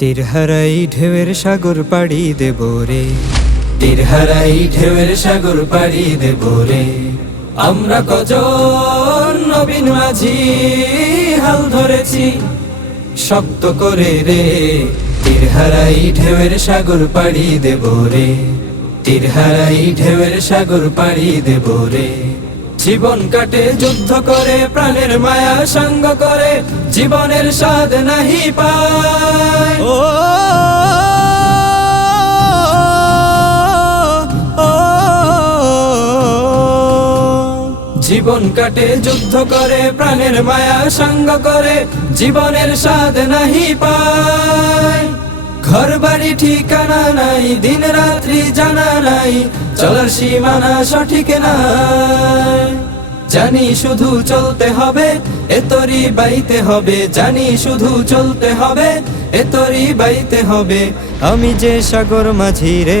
তীরহারাই ঢেউয়ের সাগর পাড়ি দেব রে। তীরহারাই ঢেউয়ের সাগর পাড়ি দেব রে। আমরা কজন নবীন মাঝি হাল ধরেছি শক্ত করে রে। তীরহারাই ঢেউয়ের সাগর পাড়ি দেব রে। তীরহারাই ঢেউয়ের সাগর পাড়ি দেব রে। জীবন কাটে, যুদ্ধ করে, প্রাণের মায়া সঙ্গ করে, জীবনের স্বাদ নাহি পায়। জীবন কাটে, যুদ্ধ করে, প্রাণের মায়া সঙ্গ করে, জীবনের স্বাদ নাহি পায়। ঘর বাড়ি ঠিকানা নাই, দিন রাত্রি জানা নাই, চলার সীমানা সঠিক নাই। জানি শুধু চলতে হবে এতরি বাইতে হবে। জানি শুধু চলতে হবে এতরি বাইতে হবে। আমি যে সাগর মাঝি রে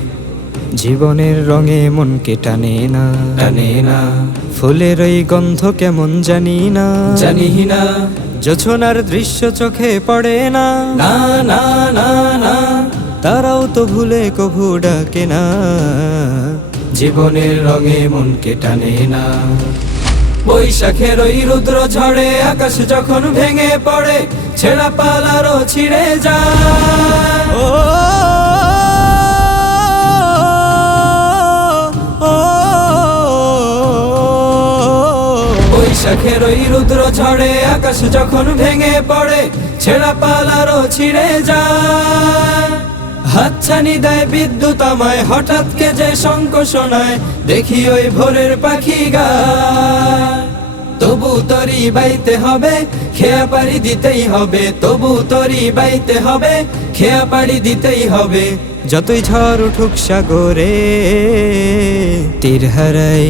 জীবনের রঙে মনকে টানে না। টানে না। ফুলের ওই গন্ধ কেমন জানি না। জানি না। যোছনার দৃশ্য চোখে পড়ে না। না না না না। তারাও তো ভুলে কভু ডাকে না। জীবনের রঙে মনকে টানে না। বৈশাখের ওই রুদ্র ঝড়ে আকাশ যখন ভেঙে পড়ে ছেঁড়া পালারও ছিঁড়ে যায়। বৈশাখের ওই রুদ্র ঝড়ে, আকাশ যখন ভেঙে পড়ে, ছেঁড়া পালারও ছিঁড়ে যায়। হাতছানি দেয় বিদ্যুৎ আমায়, হঠাৎ কে যে শঙ্ক শোনায়, দেখি ওই ভোরের পাখি গা তবু তরি বাইতে হবে, খেয়া পাড়ি দিতেই হবে, তবু তরি বাইতে হবে, খেয়া পাড়ি দিতেই হবে। যতই ঝড় উঠুক সাগরে, তীর হারাই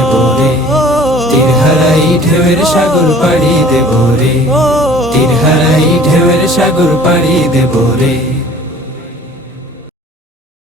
তীরহারাই ঢেউয়ের সাগর পাড়ি দেব রে। তীরহারাই ঢেউয়ের সাগর পাড়ি দেব রে।